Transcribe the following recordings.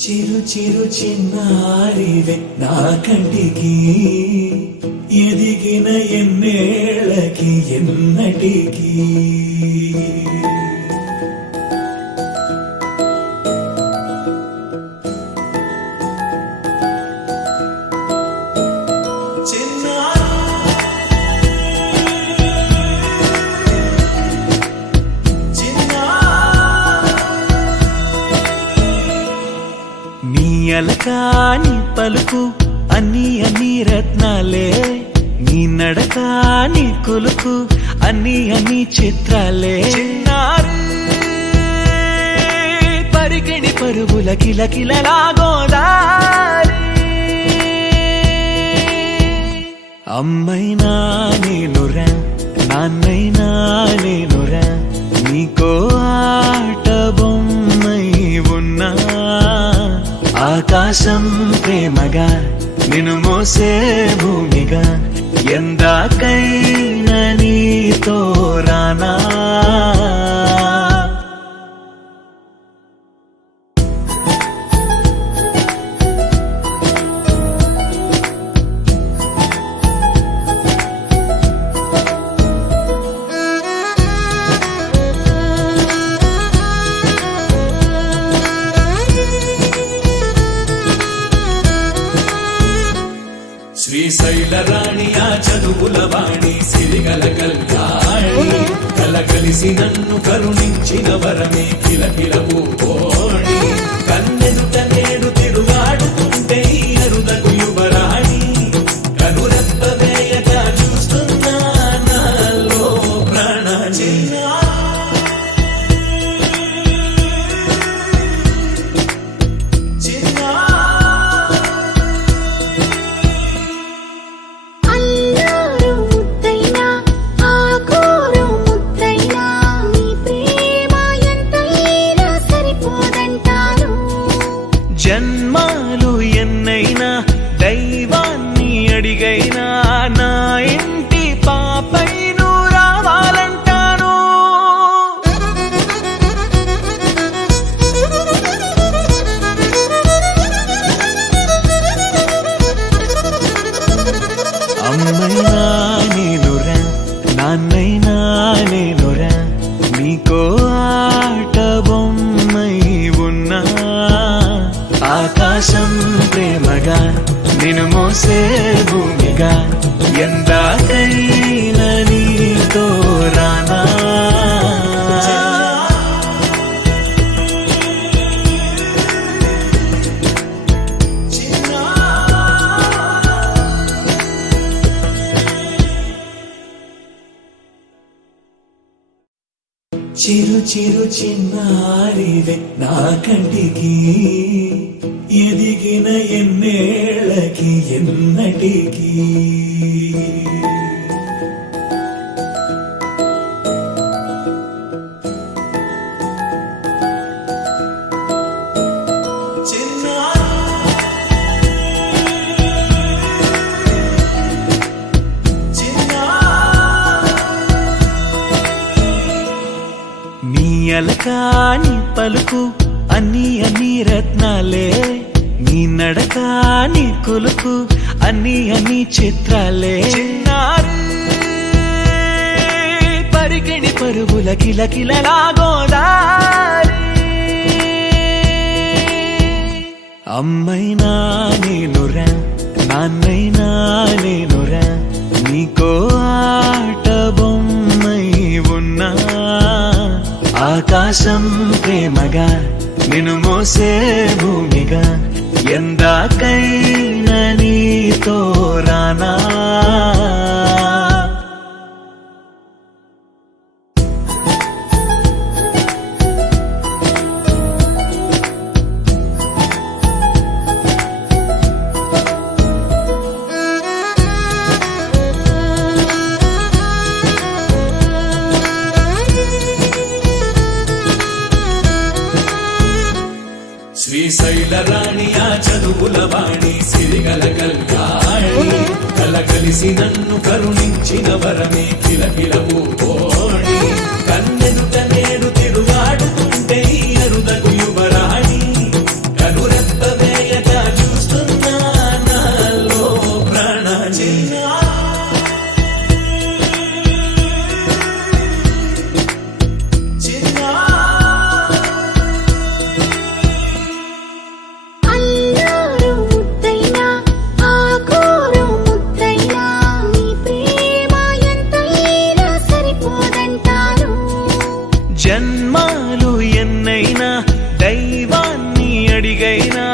చిరు చిరు చిన్నారివే నా కంటికి ఎదిగిన ఎన్నేళ్ళకి ఎన్నటికి అలకాని పలుకు అన్ని అన్ని రత్నాలే నీ నడకాని కులుకు అన్ని అన్ని చిత్రాలే పరికిణి పరుగుల కిలకిలలాగోదారి అమ్మైనా నేనురా నాన్నైనా నేనురా నీకో ఆట బొమ్మై ఉన్నా ఆకాశం ప్రేమగా నిన్ను మోసే భూమిగా ఎందాకైనా నీతో రానా శ్రీశైల రాణి ఆ చదువుల వాణి సిరిగల కల్యాణి కలగలిసి నన్ను కరుణించిన వరమే కిలకిల పూకోణి కన్నెదుట నేడు తిరుగాడుతుంటే ఈ అరుదకు యువరాణి కనురెప్ప వేయక చూస్తున్నా నాలో ప్రాణ జన్మాలు ఎన్నైనా దైవాన్ని అడిగైనా నా ఇంటి పాపై నువ్వు రావాలంటాను అమ్మైనా నేనురా నాన్నైనా నేనురా నీకో ఆట బొమ్మై ఉన్నా ఆకాశం ప్రేమగా నిన్ను మోసే భూమిగా ఎందాకైనా నీతో రానా చిరు చిరు చిన్నారివే నా కంటికి ఎదిగిన ఎన్నేళ్ళకి ఎన్నటికి అలకాని పలుకు అన్ని అన్ని రత్నాలే నీ నడకాని కులుకు అన్ని అన్ని చిత్రాలే పరికిణి పరుగుల కిలకిలలాగోదారి అమ్మైనా నేనురా నాన్నైనా నేనురా నీకో ఆట బొమ్మై ఉన్నా ఆకాశం ప్రేమగా నిన్ను మోసే భూమిగా ఎందాకైనా నీతో రానా శ్రీశైల రాణి ఆ చదువుల వాణి సిరిగల కల్యాణి కలగలిసి నన్ను కరుణించిన వరమే కిలకిల పూకోణి కన్నెదుట నేడు తిరుగాడుతుంటే ఈ అరుదకు యువరాణి కనుర ఎన్నడిగైనా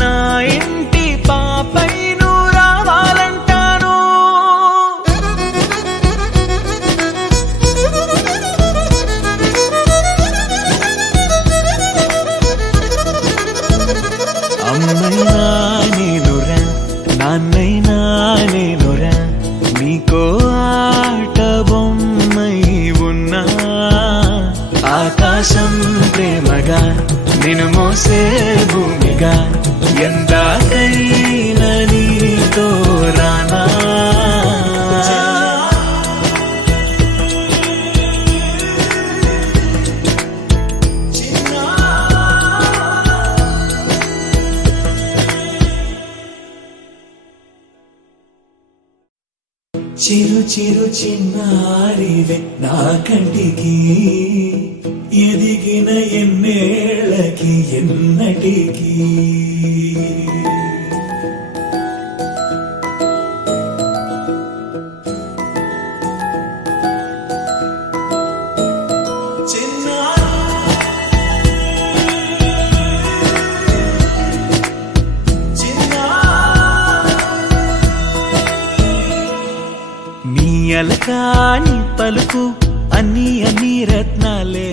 నా ఇంటి పాపై నువ్వు రావాలంటాను. అమ్మైనా నేనురా, నాన్నైనా నేనురా, నీకో ఆట బొమ్మై ఉన్నా. ఆకాశం ప్రేమగా నిన్ను మోసే భూమిగా ఎందాకైనా నీతో రానా. చిరు చిరు చిన్నారివే నా కంటికి, ఎదిగిన ఎన్నేళ్ళకి ఎన్నటికి. నీ అలకాని పలుకు అన్ని రత్నాలే.